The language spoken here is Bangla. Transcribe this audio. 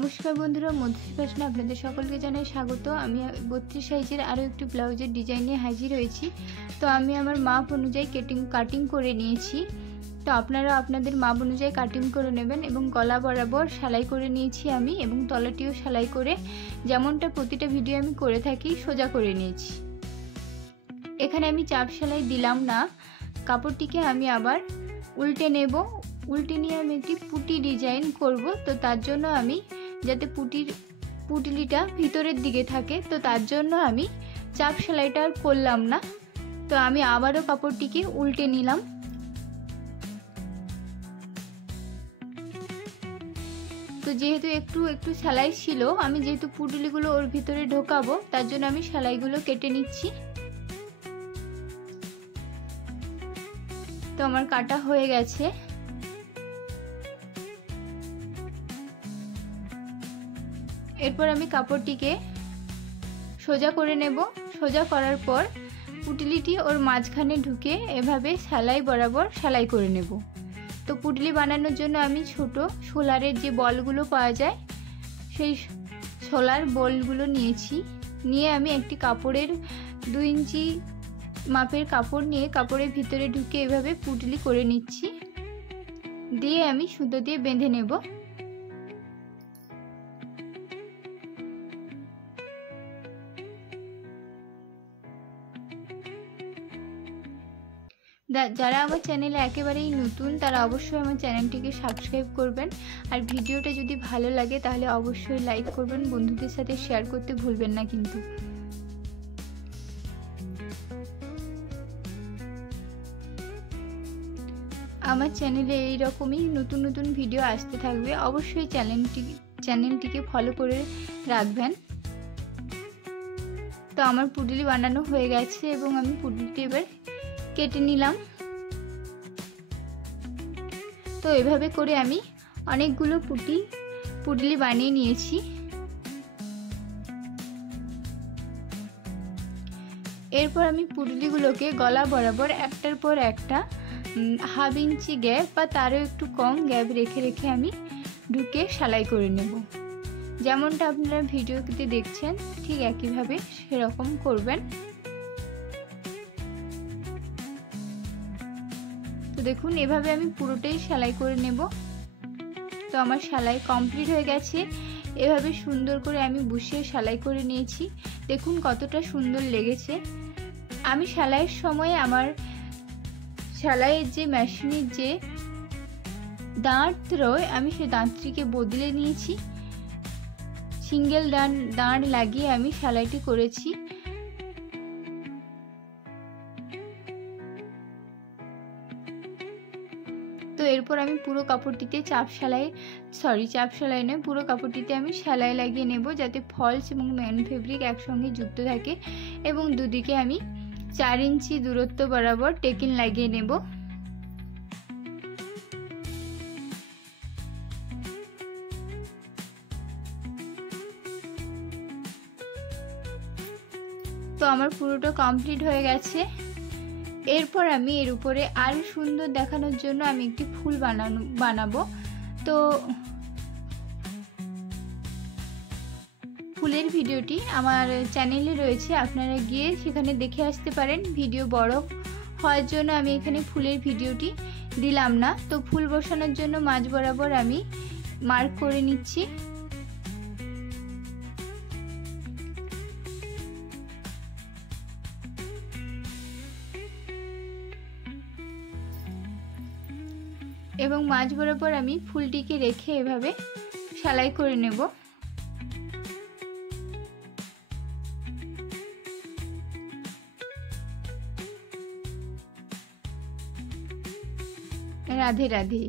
नमस्कार बंधुरा मधुश्री फैशने आपनादेर सकलके जानाई स्वागत। आमी 32 साइजेर आरो एकटी ब्लाउजेर डिजाइन निये हाजिर हयेछि। तो आमी आमार माप अनुयायी काटिंग करे नियेछि। तो आपनारा आपनादेर माप अनुयायी काटिंग करे नेबेन एबं गला बराबर सेलाई करे नियेछि आमी एबं तलाटिओ सेलाई करे जेमनटा प्रतिटा भिडियो आमी करे थाकि सोजा करे नियेछि। एखाने आमी चाप सेलाई दिलाम ना, कापड़टिके आमी आबार उल्टे नेब। उल्टे निये आमी एकटी पुटी डिजाइन करब। तो तार जोन्नो आमी जाते पुटलिटा भितरेर दिके थाके तो तार जोन्नो आमी चाप सेलाइटा आर करलाम ना। तो आमी आबारो कापड़टिके उल्टे निलाम। तो जेहेतु एकटू एकटू सेलाई छिलो, आमी जेहेतु पुटलिगुलो ओर भितरे ढोकाबो तार जोन्नो आमी सेलाइगुलो केटे निচ্ছি। तो आमार काटा हये गेছে। एरपर आमी कापड़टिके सोजा करे नेब। सोजा करार पर पुटलिटी ओर माझखाने ढुके एभाবে सेलाई बराबर सेलाई करे नेब। तो पुटली बानानोर जोन्नो आमी छोटो शोलारेर जे बलगुलो पाওয়া যায় সেই শোলার বলগুলো নিয়েছি। নিয়ে আমি একটি কাপড়ের 2 ইঞ্চি মাপের কাপড় নিয়ে কাপড়ের ভিতরে ঢুকে এভাবে পুটলি করে নিচ্ছি। দিয়ে আমি সুতো দিয়ে বেঁধে নেব। যারা আমার চ্যানেলে একেবারেই নতুন তারা অবশ্যই আমার চ্যানেলটিকে সাবস্ক্রাইব করবেন। আর ভিডিওটা যদি ভালো লাগে তাহলে অবশ্যই লাইক করবেন, বন্ধুদের সাথে শেয়ার করতে ভুলবেন না কিন্তু। আমার চ্যানেলে এই রকমই নতুন নতুন ভিডিও আসতে থাকবে। অবশ্যই চ্যানেলটিকে ফলো করে রাখবেন। তো আমার পুটলি বানানো হয়ে গেছে এবং আমি পুটলিটি এবার কেটে নিলাম। তো এভাবে করে আমি অনেকগুলো পুটলি বানিয়ে নিয়েছি। এরপর আমি পুটলিগুলোকে গলা বরাবর একটার পর একটা হাফ ইঞ্চি গ্যাপ বা তারও একটু কম গ্যাপ রেখে রেখে আমি ঢুকে সেলাই করে নেব। যেমনটা আপনারা ভিডিওতে দেখছেন ঠিক একইভাবে সেরকম করবেন। তো দেখুন এভাবে আমি পুরোটাই সেলাই করে নেব। তো আমার সেলাই কমপ্লিট হয়ে গেছে। এভাবে সুন্দর করে আমি বসিয়ে সেলাই করে নিয়েছি। দেখুন কতটা সুন্দর লেগেছে। আমি সেলাইয়ের সময় আমার সেলাইয়ের যে মেশিনের যে দাঁত রয় আমি সেই দাঁতটিকে বদলে নিয়েছি। সিঙ্গেল দাঁড় লাগিয়ে আমি সেলাইটি করেছি। তো এরপর আমি পুরো কাপড়টিতে চাপ সেলাই নয়, পুরো কাপড়টিতে আমি সেলাই লাগিয়ে নেব যাতে ফলস এবং মেন ফেব্রিক একসঙ্গে যুক্ত থাকে এবং দুদিকে আমি 4 ইঞ্চি দূরত্ব বরাবর টেকিং লাগিয়ে নেব। তো আমার পুরোটা কমপ্লিট হয়ে গেছে। এরপর আমি এর উপরে আরো সুন্দর দেখানোর জন্য আমি একটি ফুল বানাবো। তো ফুলের ভিডিওটি আমার চ্যানেলে রয়েছে, আপনারা গিয়ে সেখানে দেখে আসতে পারেন। ভিডিও বড় হওয়ার জন্য আমি এখানে ফুলের ভিডিওটি দিলাম না। তো ফুল বসানোর জন্য মাঝ বরাবর আমি মার্ক করে নিচ্ছি। এবং মাঝ বরাবর আমি ফুলটিকে রেখে এভাবে সেলাই করে নেব। রাধে রাধে।